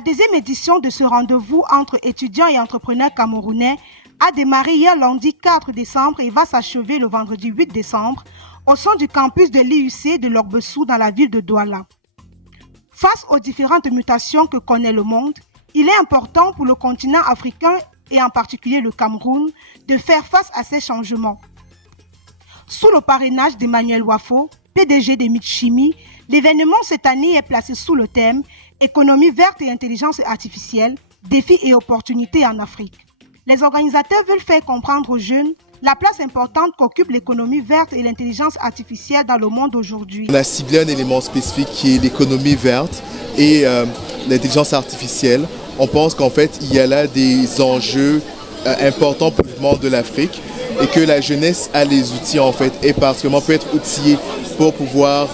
deuxième édition de ce rendez-vous entre étudiants et entrepreneurs camerounais a démarré hier lundi 4 décembre et va s'achever le vendredi 8 décembre au sein du campus de l'IUC de Lorgbessou dans la ville de Douala. Face aux différentes mutations que connaît le monde, il est important pour le continent africain et en particulier le Cameroun de faire face à ces changements. Sous le parrainage d'Emmanuel Wafo, PDG de Mitchimi, l'événement cette année est placé sous le thème « Économie verte et intelligence artificielle, défis et opportunités en Afrique ». Les organisateurs veulent faire comprendre aux jeunes la place importante qu'occupe l'économie verte et l'intelligence artificielle dans le monde aujourd'hui. On a ciblé un élément spécifique qui est l'économie verte et l'intelligence artificielle. On pense qu'en fait, il y a là des enjeux importants pour le monde de l'Afrique et que la jeunesse a les outils en fait et particulièrement peut être outillée pour pouvoir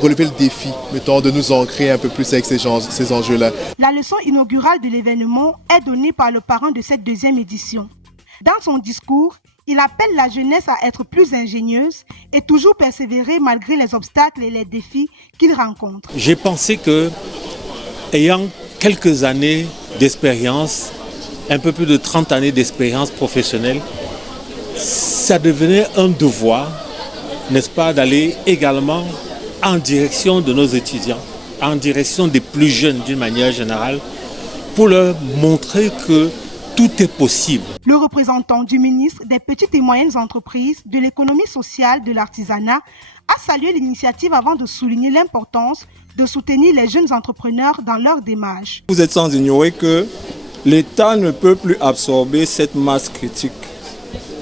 relever le défi, mettons, de nous ancrer un peu plus avec ces enjeux-là. La leçon inaugurale de l'événement est donnée par le parrain de cette deuxième édition. Dans son discours, il appelle la jeunesse à être plus ingénieuse et toujours persévérer malgré les obstacles et les défis qu'ils rencontrent. J'ai pensé que, ayant quelques années d'expérience, un peu plus de 30 années d'expérience professionnelle, ça devenait un devoir, n'est-ce pas, d'aller également en direction de nos étudiants, en direction des plus jeunes d'une manière générale, pour leur montrer que tout est possible. Le représentant du ministre des Petites et Moyennes Entreprises, de l'Économie sociale, de l'Artisanat, a salué l'initiative avant de souligner l'importance de soutenir les jeunes entrepreneurs dans leur démarche. Vous êtes sans ignorer que l'État ne peut plus absorber cette masse critique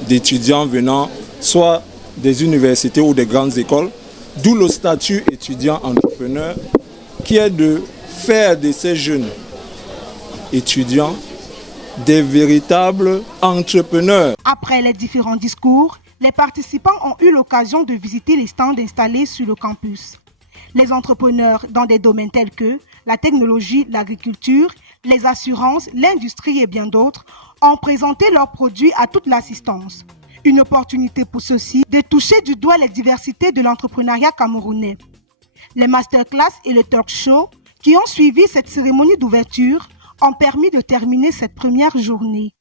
d'étudiants venant soit des universités ou des grandes écoles, d'où le statut étudiant-entrepreneur qui est de faire de ces jeunes étudiants des véritables entrepreneurs. Après les différents discours, les participants ont eu l'occasion de visiter les stands installés sur le campus. Les entrepreneurs dans des domaines tels que la technologie, l'agriculture, les assurances, l'industrie et bien d'autres ont présenté leurs produits à toute l'assistance. Une opportunité pour ceux-ci de toucher du doigt les diversités de l'entrepreneuriat camerounais. Les masterclass et le talk show qui ont suivi cette cérémonie d'ouverture ont permis de terminer cette première journée.